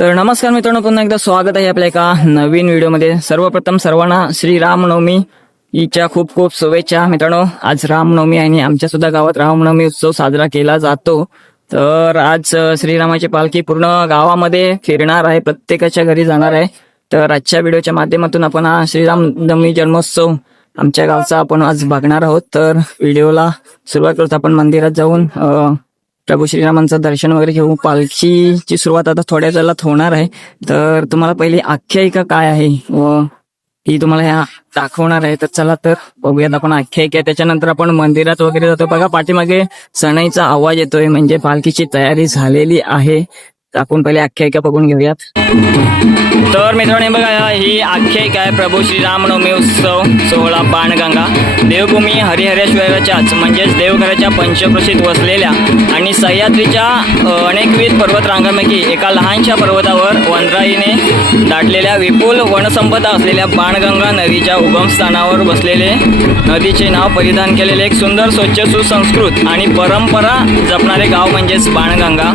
तर नमस्कार मित्रांनो, पुन्हा एकदा स्वागत आहे आपल्या एका नवीन व्हिडिओमध्ये। सर्वप्रथम सर्वांना श्री रामनवमीच्या खूप खूप शुभेच्छा मित्रांनो। आज रामनवमी आहे आणि आमच्या सुद्धा गावात रामनवमी उत्सव साजरा केला जातो। तर आज श्रीरामाची पालखी पूर्ण गावामध्ये फिरणार आहे, प्रत्येकाच्या घरी जाणार आहे। तर आजच्या व्हिडिओच्या माध्यमातून आपण हा श्रीरामनवमी जन्मोत्सव आमच्या गावचा आपण आज बघणार आहोत। तर व्हिडिओला सुरुवात करतो आपण मंदिरात जाऊन प्रभू श्रीरामांचं दर्शन वगैरे घेऊ। पालखीची सुरुवात आता थोड्या वेळात होणार आहे। तर तुम्हाला पहिली आख्यायिका काय आहे व ती तुम्हाला ह्या दाखवणार आहे। तर चला तर बघूयात आपण आख्यायिका। त्याच्यानंतर आपण मंदिरात वगैरे जातो। बघा पाठीमागे सणाईचा आवाज येतोय, म्हणजे पालखीची तयारी झालेली आहे। आपण पहिले आख्यायिका बघून घेऊयात। तर मित्रांनो बघा, ही आख्यायिका आहे प्रभू श्रीरामनवमी उत्सव सोहळा बाणगंगा। देवभूमी हरिहरेश्वराच्याच म्हणजेच देवघराच्या पंचक्रोशीत वसलेल्या आणि सह्याद्रीच्या अनेकविध पर्वतरांगांपैकी एका लहानशा पर्वतावर वनराईने दाटलेल्या विपुल वनसंपदा असलेल्या बाणगंगा नदीच्या उगमस्थानावर बसलेले, नदीचे नाव परिधान केलेले एक सुंदर, स्वच्छ, सुसंस्कृत आणि परंपरा जपणारे गाव म्हणजेच बाणगंगा।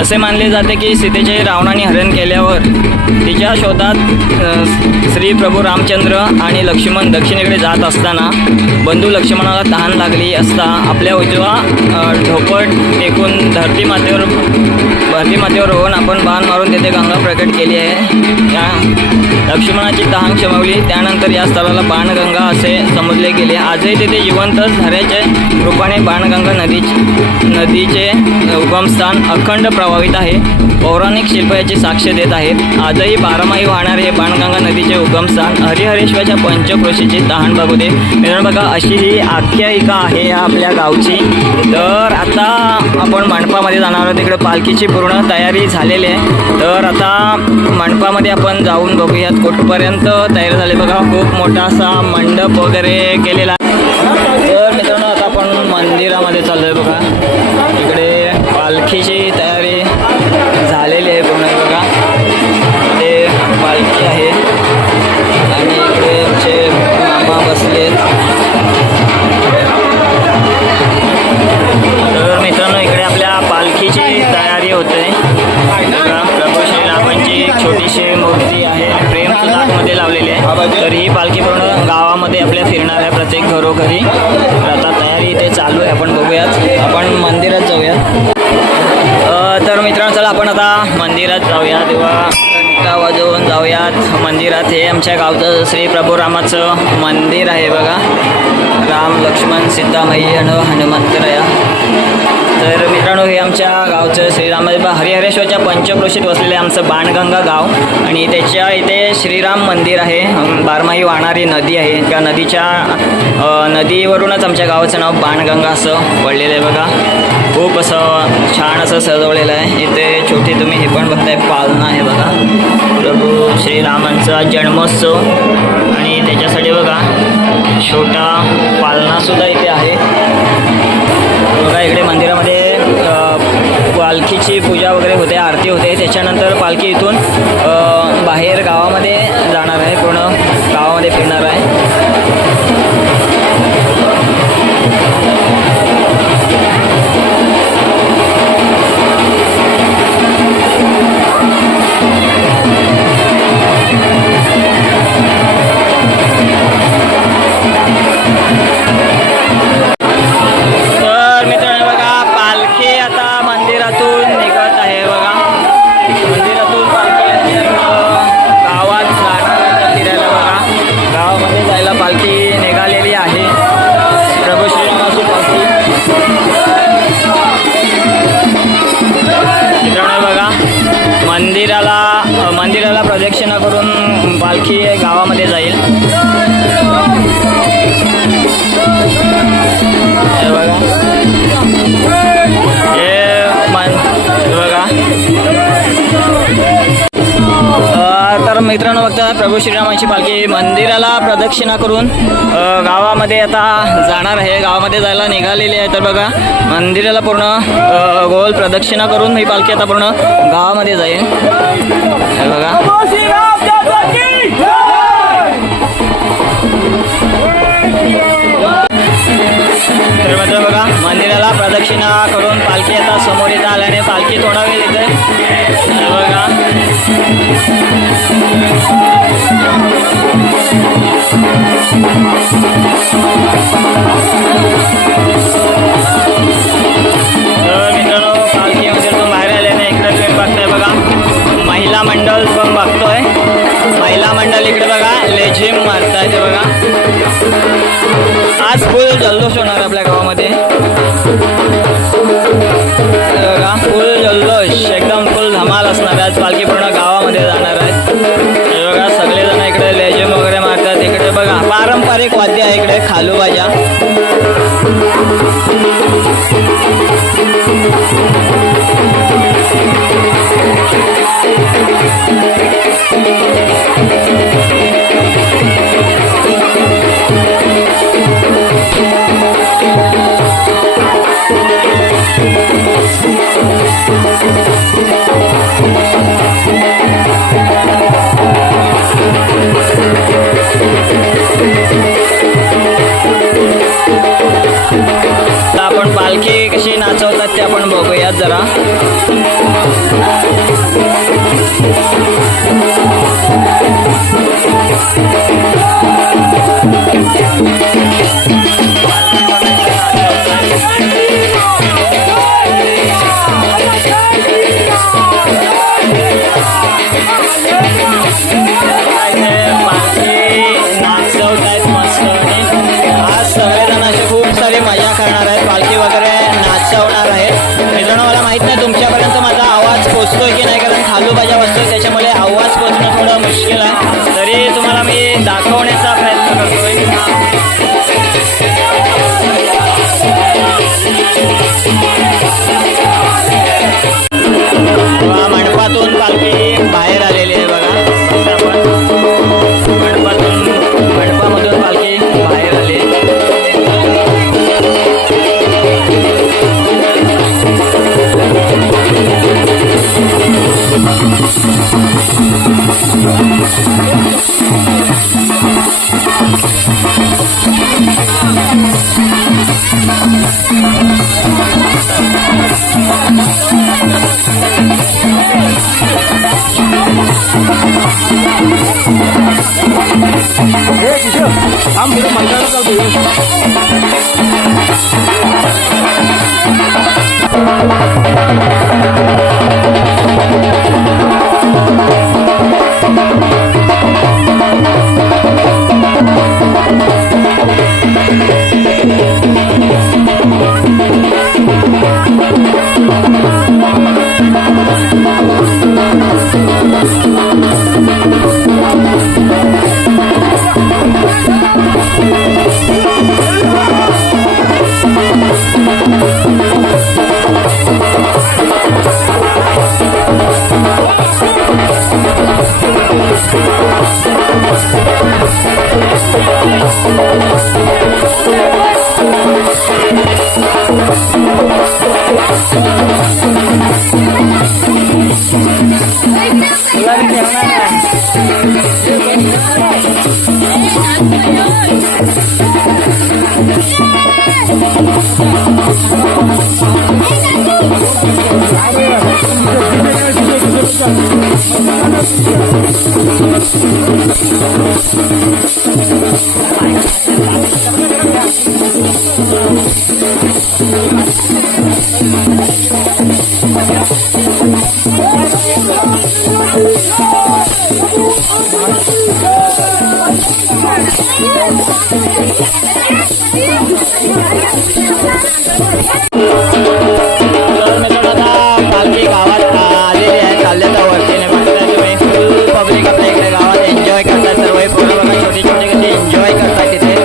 असे मानले जाते की सीतेचे रावणाने हरण केल्यावर तिच्या शोधात श्री प्रभू रामचंद्र आणि लक्ष्मण दक्षिणेकडे जात असताना बंधू लक्ष्मणाला तहान लागली असता आपल्या उजवा ढोपट टेकून धरती मातेवर रोवून आपण बाण मारून तेथे गंगा प्रकट केली आहे। या लक्ष्मणाची तहान शमवली, त्यानंतर या स्थळाला बाणगंगा असे समजले गेले। आजही तेथे जिवंत झऱ्याचे रूपाने बाणगंगा नदीचे उगमस्थान अखंड प्रभावित आहे। पौराणिक शिल्प याची साक्ष देत आहेत। आजही बारामाही वाहणारे हे बाणगंगा नदीचे उगमस्थान हरिहरेश्वराच्या पंचक्रोशीची तहान भागू दे। मित्रांनो बघा, अशी ही आख्यायिका आहे आपल्या गावची। तर आता आपण मंडपामध्ये जाणार आहोत। तिकडे पालखीची पूर्ण तयारी झालेली आहे। तर आता मंडपामध्ये आपण जाऊन बघूयात कुठपर्यंत तयारी झाली। बघा, खूप मोठा असा मंडप वगैरे केलेला आहे। तर मित्रांनो आता आपण मंदिरामध्ये चाललोय। बघा इकडे पालखीची तयारी झालेली आहे पूर्ण। बघा ते पालखी आहे आणि इकडे आमचे मामा बसलेत। तर मित्रांनो इकडे आपल्या पालखीची तयारी होते। बघा प्रभू श्रीरामांची एक छोटीशी मूर्ती आहे, फ्रेम सुद्धा आतमध्ये लावलेली आहे। तर ही पालखी पूर्ण गावामध्ये आपल्या फिरणार आहे, प्रत्येक घरोघरी। तर आता तयारी इथे चालू आहे, आपण बघूयात। आपण मंदिरात जाऊयात। तर मित्रांनो चला आपण आता मंदिरात जाऊया, तेव्हा घंटा वाजवून जाऊयात मंदिरात। हे आमच्या गावचं श्री प्रभू रामाचं मंदिर आहे। बघा राम लक्ष्मण सीतामाई आणि हनुमंतराया। तर मित्रांनो हे आमच्या गावचं श्रीराम हरिहरेश्वरच्या पंचक्रोशीत वसलेले आमचं बाणगंगा गाव आणि त्याच्या इथे श्रीराम मंदिर आहे। बारमाही वाहणारी नदी आहे, त्या नदीवरूनच आमच्या गावाचं नाव बाणगंगा असं पडलेलं आहे। बघा खूप असं छान असं सजवलेलं आहे। इथे छोटी तुम्ही हे पण बघताय पालना आहे। बघा प्रभू श्रीरामांचा जन्मोत्सव आणि त्याच्यासाठी बघा छोटा पालनासुद्धा इथे आहे। बघा इकडे मंदिरामध्ये पालखीची पूजा वगैरे होते, आरती होते। त्याच्यानंतर पालखी इथून बाहेर गावामध्ये जाणार आहे, पूर्ण गावामध्ये फिरणार आहे। मंदिराला प्रदक्षिणा करून पालखी गावामध्ये जाईल। हे बघा तर मित्रांनो बघता प्रभू श्रीरामाची पालखी मंदिराला प्रदक्षिणा करून गावामध्ये आता जाणार आहे, गावामध्ये जायला निघालेली आहे। तर बघा मंदिराला पूर्ण गोल प्रदक्षिणा करून ही पालखी आता पूर्ण गावामध्ये जाईल। हे बघा तर मित्र बघा मंदिराला प्रदक्षिणा करून पालखी आता समोर येत आल्याने पालखी थोडा वेळ येते। बघा आपण बघतोय महिला मंडळ इकडे बघा लेझिम मारताय ते बघा. आज फुल जल्लोष होणार आपल्या गावामध्ये बघा. फुल जल्लोष एकदम फुल धमाल असणार. आज पालखी पूर्ण गावामध्ये जाणार आहे बघा. सगळेजण इकडे लेझिम वगैरे मारतात. इकडे बघा पारंपरिक वाद्य आहे इकडे खालूबाजा. आपण पालखी कशी नाचवतात ते आपण बघूयात जरा. मजा करणार आहेत. पालखी वगैरे नाचवणार आहेत. मित्रांनो मला माहित नाही तुमच्यापर्यंत माझा आवाज पोचतोय की नाही, कारण खालूबाजा वाजतोय त्याच्यामुळे आवाज पोचणं थोडं मुश्किल आहे. तरी तुम्हाला मी दाखवण्याचा प्रयत्न करतोय. मंडपातून पालखी बाहेर आलेली आहे बघा. मंडपामधून पालखी बाहेर आली. हम पुढे मंगळाला पालखी गावात आलेली आहे, चालल्याचा वरतीने बघताय तुम्ही. फुल पब्लिक आपल्या इकडे गावात एन्जॉय करतात. सर्व पोरं बघा छोटी छोटी कशी एन्जॉय करतात तिथे.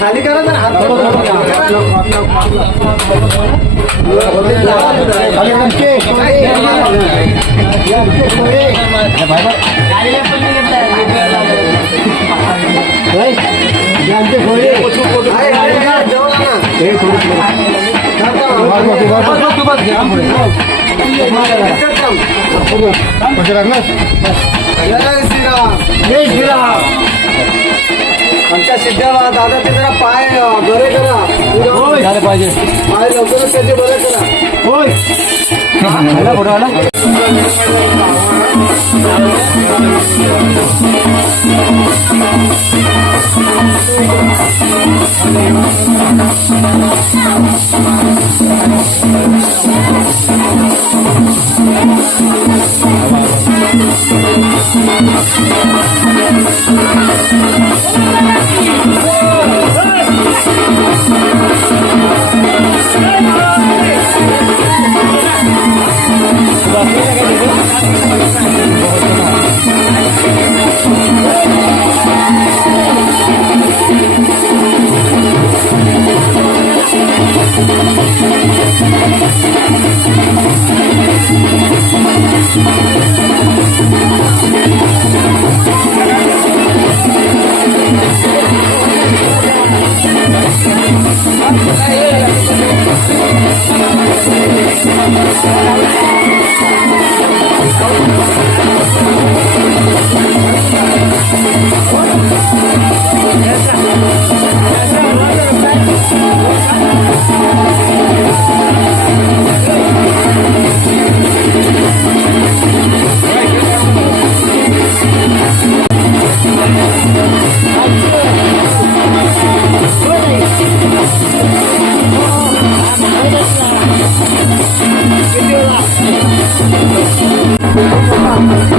खाली करा ना हात आमच्या सिद्धाला दादा ते जरा पाय बरे करा पाहिजे पाय लवकरच त्याचे बरे करा होय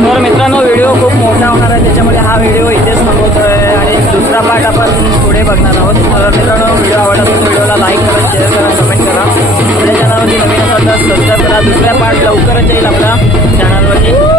तर मित्रांनो व्हिडिओ खूप मोठा होणार आहे, त्याच्यामुळे हा व्हिडिओ इथेच थांबवतोय आणि दुसरा पार्ट आपण पुढे बघणार आहोत. तर मित्रांनो व्हिडिओ आवडला तर व्हिडिओला लाईक करा, शेअर करा, कमेंट करा. आपल्या चॅनलवरती नवीन असाल तर सबस्क्राईब करा. दुसऱ्या पार्ट लवकरच येईल आपल्या चॅनलवरती.